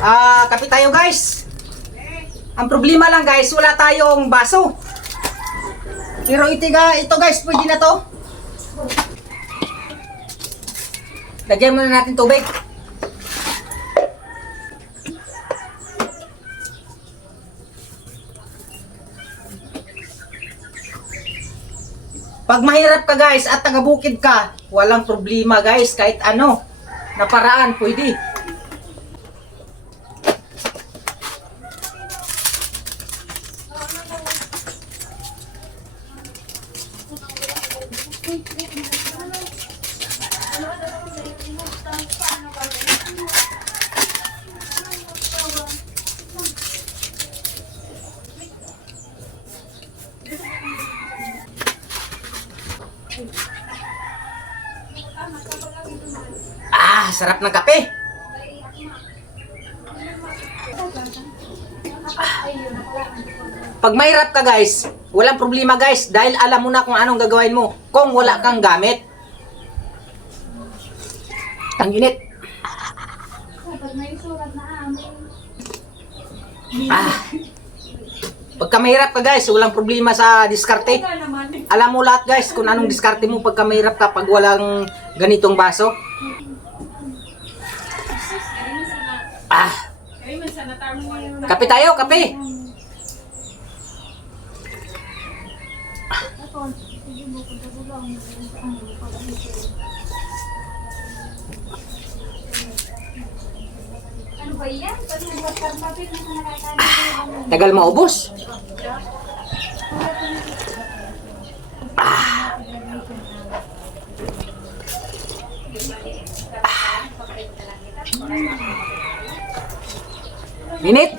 Kape tayo guys. Ang problema lang guys, wala tayong baso. Pero ito guys, pwede na to. Lagyan muna natin tubig. Pag mahirap ka guys at taga-bukid ka, walang problema guys, kahit ano na paraan pwede. Sarap ng kape. Pag mahirap ka guys, walang problema guys, dahil alam mo na kung anong gagawin mo kung wala kang gamit. Ang init. Pagka mahirap ka guys, walang problema sa diskarte. Alam mo lahat guys kung anong diskarte mo pagka mahirap ka pag walang ganitong baso. Kape tayo, kape. Tagal maubos. Init.